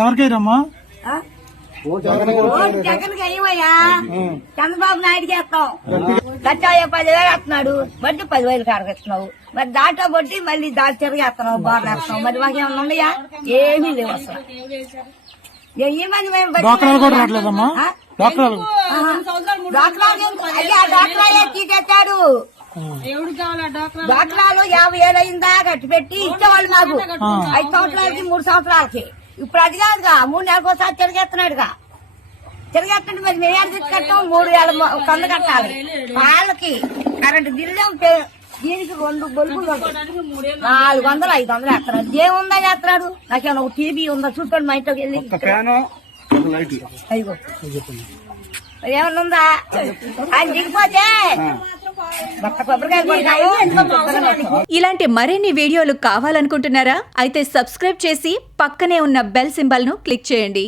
ఎవరికైరమ్మా? జగన్కి అయ్యవయ్యా, చంద్రబాబు నాయుడుకి వేస్తాం. గచ్చాయ 10,000 వేస్తున్నాడు, బట్టి 10,000 కాడకిస్తున్నావు. మరి దాంట్లో బట్టి మళ్ళీ దాటి తిరిగేస్తున్నావు, బాగా వేస్తున్నావు. మరి మాకేమన్నా ఉన్నాయా? ఏమీ లేవు అసలు. ఈ మంది డాక్టరాలే తీసేస్తాడు. డాక్టరాలు 50,000 అయిందా కట్టి పెట్టి ఇచ్చేవాళ్ళు నాకు 5 సంవత్సరాలకి 3 సంవత్సరాలకి. ఇప్పుడు అది కాదుగా, 3 నెలలకు ఒకసారి తిరిగేస్తున్నాడుగా. తిరిగేస్తుంటే మరి మేము ఏడు కట్టాం, 3,000 కొంద కట్టాలి. వాళ్ళకి కరెంటు బిల్లు దీనికి 2 బల్బులు 400 500 వేస్తున్నాడు. ఏముందా చేస్తున్నాడు? నాకేమన్నా ఒక టీవీ ఉందా చూసుకోండి, మా ఇంట్లోకి వెళ్ళి. అయ్యో ఏమన్నా ఉందా? ఆయన దిగిపోతే ఇలాంటి మరిన్ని వీడియోలు కావాలనుకుంటున్నారా? అయితే సబ్స్క్రైబ్ చేసి పక్కనే ఉన్న బెల్ సింబల్ ను క్లిక్ చేయండి.